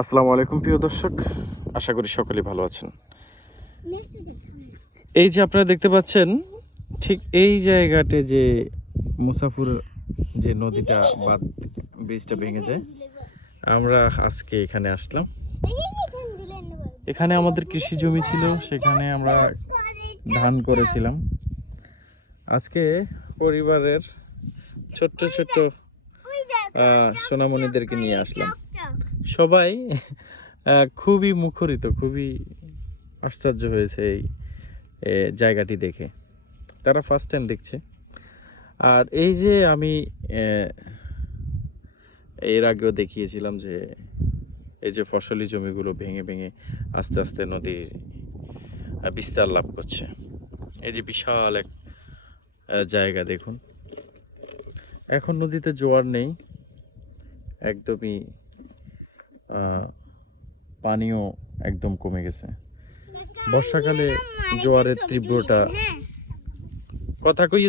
আসসালামু আলাইকুম প্রিয় দর্শক, আশা করি সকলেই ভালো আছেন। এই যে আপনারা দেখতে পাচ্ছেন, ঠিক এই জায়গাতে যে মুসাফুর যে নদীটা বা ব্রিজটা ভেঙে যায়, আমরা আজকে এখানে আসলাম। এখানে আমাদের কৃষি জমি ছিল, সেখানে আমরা ধান করেছিলাম। আজকে পরিবারের ছোট্ট ছোট্ট সোনামণিদেরকে নিয়ে আসলাম। সবাই খুবই মুখরিত, খুবই আশ্চর্য হয়েছে এই জায়গাটি দেখে। তারা ফার্স্ট টাইম দেখছে। আর এই যে আমি এর আগেও দেখিয়েছিলাম যে এই যে ফসলি জমিগুলো ভেঙে ভেঙে আস্তে আস্তে নদীর বিস্তার লাভ করছে। এই যে বিশাল এক জায়গা দেখুন। এখন নদীতে জোয়ার নেই, একদমই পানিও একদম কমে গেছে। বর্ষাকালে জোয়ারের তীব্রতা কথা কই